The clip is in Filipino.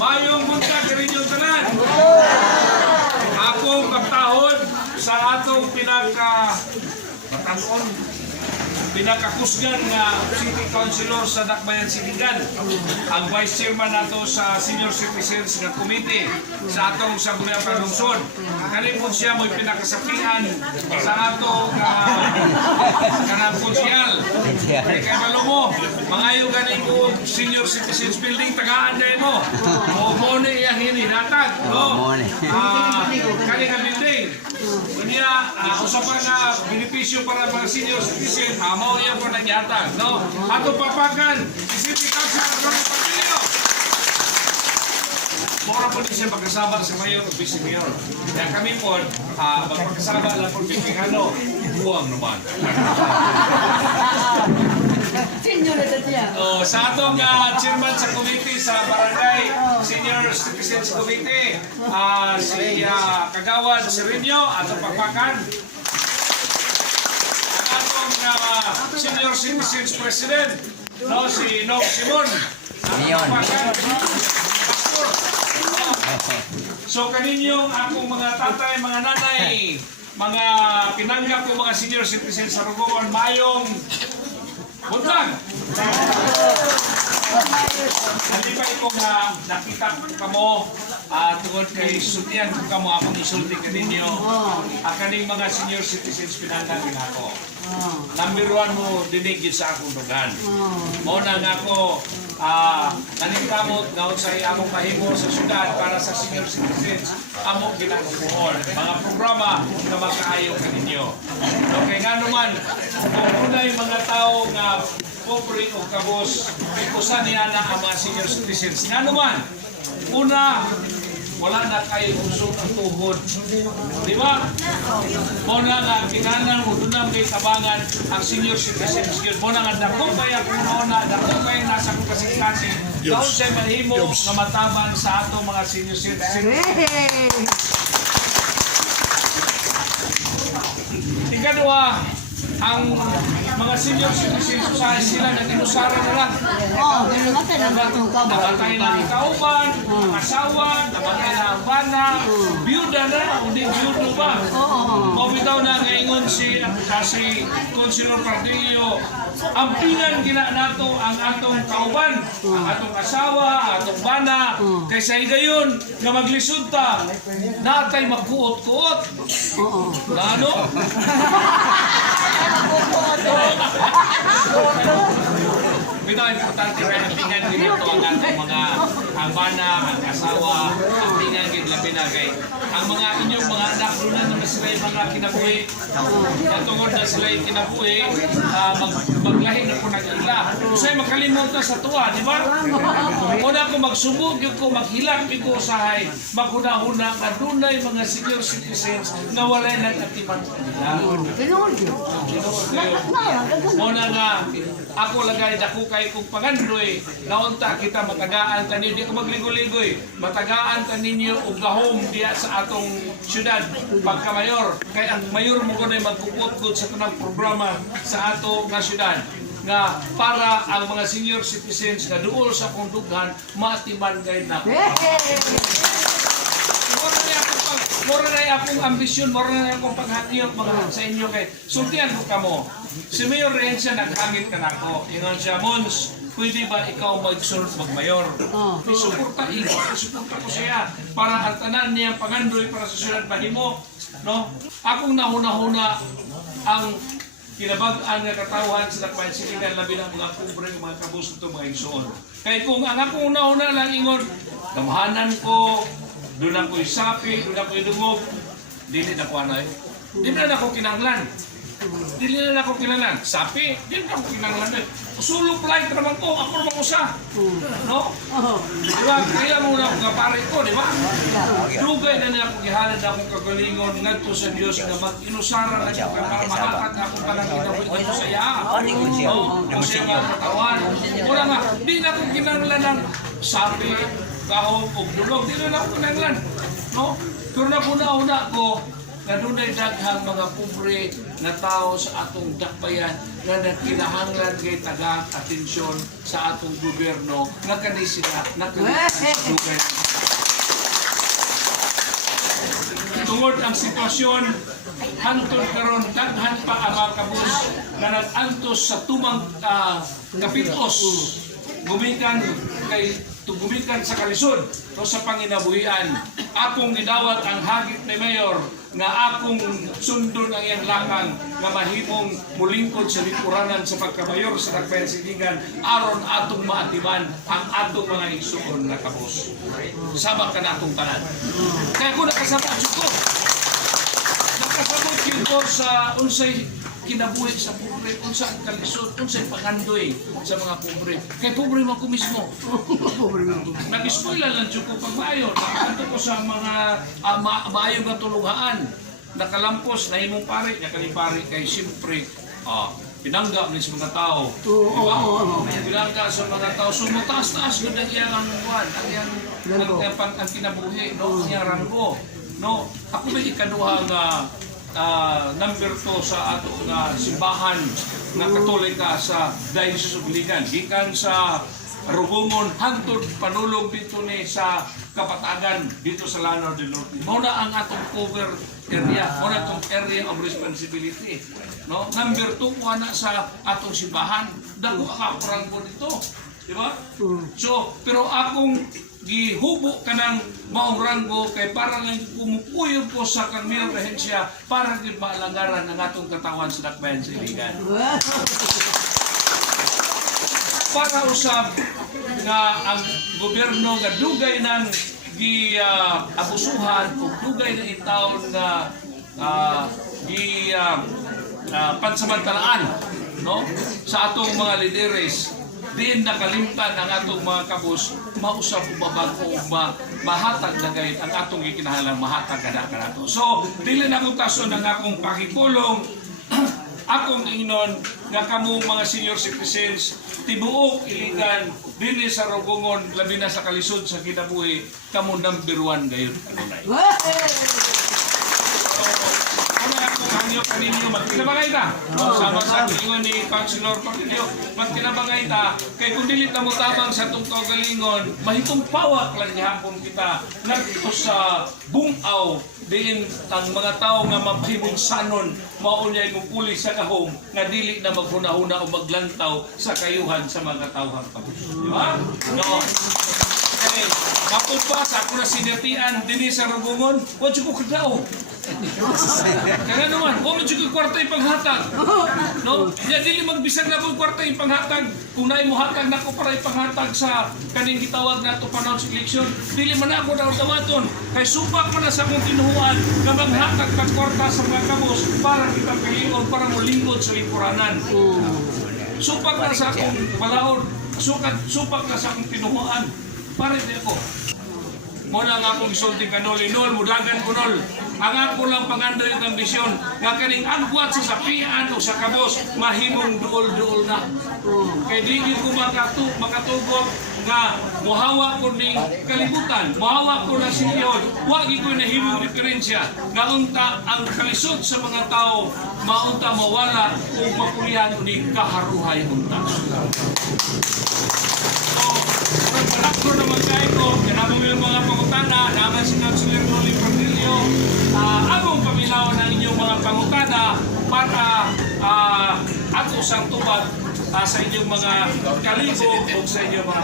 Mayong buntag rin yung tanan. Akong kaptahon sa atong pinakakusgan nga City Councilor sa Dakbayan Siligan, ang Vice Chairman nato sa Senior Citizens nga Committee sa atong Sangguniang Panlungsod. Kalimod siya mo'y pinakasapian sa atong kanang konsyal. Kaya kabalo mo, mangayo ganing ko Senior Citizens Building, tagaan dahil mo. O mo na iyang hinihatag. Kaling building. Kanya, usapan na benepisyo para mga senior citizen, mo yan po nagyatag, no? Ato papakan, City Council ng Pagpilyo. Mura po din siya magkasama sa mayor o vice mayor. Kaya kami po, magpagkasama lang po Pilipino, buwang naman. Sa atong chairman sa committee sa Barangay Senior Citizens Committee, si Kagawad Serenio, atong papakan. Senior Citizens President, no, si Nob Simon. So kaninyong akong mga tatay, mga nanay, mga pinanggap ko mga senior citizens sa Rugoon, mayong buntag. Halipay ko nga nakita kamo tungod kay sultihan ko kamo akong isulti kaninyo kaning mga senior citizens pinanggapin ako. Number 1 mo dinigid sa akong dugan. Muna nga ako naningkamot nga sa among mahimo sa syudad para sa senior citizens among ginagawa mga programa na makaayo kaninyo. Okay nga naman kung unay mga tao nga pobre o kabos ikusan niya na ang mga senior citizens. Nga naman una, wala na kayo usok ang tuhod. Di ba? Muna nga, kinanan mo, doon kay tabangan ang senior citizens. Muna nga, dako kaya kung una, dako kaya nasa kong kasing-kasing, daon siya mahimo na mataban sa atong mga senior citizens. Ikadua, ang mga senior citizens sa sila na tinusara na lang. Namatay na ikauban, asawa, namatay na ang bana, biyuda na, hindi biyudo ba? O bitaw na ngayon si Councilor Pardillo, ang pingan gina nato ang atong kauban, ang atong asawa, atong bana, kaysa higayon nga maglisod ta, natay magkuot-kuot. Ano? Ito ang importante kaya pingan din ito ang ating mga bana, ang asawa, ang pingan din labi na kay ang mga inyong mga anak doon na sila yung mga kinabuhi natungod na sila yung kinabuhi maglahi na po nag-ila sa'yo makalimot na sa tuwa, di ba? Muna ko magsubog yung ko maghilak ko usahay maghuna-huna ka doon na yung mga senior citizens na walay nag-atipan kanila. Muna nga ako lagay dako kay kung pangandoy naunta kita matagaan taninyo di ko magligo-ligoy matagaan taninyo og gahom diya sa atong syudad pagka mayor kay ang mayor mo kunay magkukutgod sa tanang programa sa ato nga syudad nga para ang mga senior citizens nga duol sa kondughan matiman kay na mura na akong ambisyon, mura na akong paghangiyot mga sa inyo kay sultihan ko kamo. Si Mayor Rehencia naghangit ka na ako. Ingon siya, Mons, pwede ba ikaw magsunod magmayor? Isuporta ko siya para altanan niya pangandoy para sa syudad mahimo. No? Akong nahuna-huna ang kinabag-an nga katawhan sa Dakbayan Siligan labi ng mga kubre, mga kabus ito, mga igsoon. Kaya kung ang akong nahuna lang ingon, kamahanan ko, doon ako'y sapi, doon ako'y dungog, dili na ko ano eh. Dili na ako kinanglan. Dili na ako kinanglan. Sapi, dili na ako kinanglan eh. Sulong flight naman ko, ako naman ko sa. No? Diba, kaya muna ako kapare ko, di ba? Dugay na niya akong ihalad akong kagalingon ngadto sa Diyos na mag-inusara na niya para mahakat na akong palang kinawin ko sa iya. O siya mga katawan. Mula nga, di na ako kinanglan ng sapi, kahong o dulog, di na ako kinanglan. No? Pero na una ko, nga dunay daghang mga pobre nga tao sa atong dakbayan nga nagkinahanglan kay tagang atensyon sa atong gobyerno nga kani sila nakalitan sa dugay. Tungod ang sitwasyon hantod karon daghan pa ang mga kabus na nag-antos sa tumang kapitos gumikan sa kalisod o sa panginabuhian. Akong gidawat ang hagit ni Mayor nga akong sundon ang iyang lakang nga mahimong mulingkod sa lipuranan sa pagkamayor sa Dakbayan Silingan aron atong maatiman ang atong mga igsuon na kabus. Sabak ka na atong tanan. Kaya kung nakasabot ko, nakasabot yun ko sa unsay kinabuhi sa pobre, unsa ang kalisod, unsay pangandoy sa mga pobre. Kay pobre man ko mismo. Nag-spoiler lang dyan ko pag maayo. Nakakanto ko sa mga maayong na tulungaan. Nakalampos, nahimong pare, nakalipari kay siyempre, pinangga mo sa mga tao. Pinangga sa mga tao. So, mataas-taas yun ang iyang buwan, ang kinabuhi, no? Ang iyang ranggo. No? Ako may ikaduha nga number 2 sa ato nga simbahan nga Katolika sa Diocese of Iligan. Gikan sa Rugumon, hantod panulong dito ni sa Kapatagan dito sa Lanao del Norte. Muna ang atong cover area, muna itong area of responsibility. No? Number 2 kuha na sa atong simbahan. Dako ang ako dito. Diba? So, pero akong gihubo ka ng maong ranggo kay para lang kumupuyo ko sa kanmiyang rehensya para din maalangaran ang atong katawan sa Dakbayan sa Iligan. Para usab nga ang gobyerno nga dugay ng abusuhan o dugay ng itaon nga pansamantalaan, no? Sa atong mga lideres diin nakalimtan ang atong mga kabus mausap ubabag o mahatag na gayud ang atong gikinahanglan mahatag kada kanato. So dili na ko tason ang akong pakikulong akong ingnon nga kamo mga senior citizens tibuok Iligan dinhi sa Rugungon labi na sa kalisod sa kinabuhi kamo number 1 gayud kanunay. Kanyo kaninyo magkinabangay ta. Sama sa kilingon ni Councilor Pagilio, magkinabangay ta. Kay kung dili ta mo tabang sa itong kaugalingon, mahitong pawak lang hapon kita nagto sa bungaw diin ang mga tao nga mapahimong sanon maunyay mong puli sa kahong nga dili na maghuna-huna o maglantaw sa kayuhan sa mga tawhang kabus. Di ba? Noon. Okay. Mapulpas ako na sinatian dinhi sa Rugungon, wala ko kadao. Kaya naman, kung medyo ko kwarta yung panghatag, no? Ya dili magbisag na kung kwarta yung panghatag, kung naay mo hatag na ko para ipanghatag sa kaning gitawag na ito panahon sa eleksyon, dili man ako daw dawaton, kay supak man na sa akong tinuhuan na manghatag kag kwarta sa mga kabos para kita kalingon, para mo lingkod sa lipuranan. Supak na sa akong balaod, supak na sa akong tinuhuan, para di ako. Muna nga akong isulting kanol, mudagan ko nol. Ang ako lang pangandoy ang ambisyon, nga kaning agwat sa sapian o sa kabos, mahimong duol-duol na. Kaya di ko makatugot nga muhawa ko ning kalibutan, muhawa ko na sinyon, wagi ko na himong referensya, nga unta ang kalisod sa mga tao, maunta mawala o mapulihan ni kaharuhay unta. Pagkalakro naman kayo ko, kanamang yung mga pangutana, naman si Councilor Noli Pagilio, among paminaw ng inyong mga pangutana para ako sang tubag sa inyong mga kalibog o sa inyong mga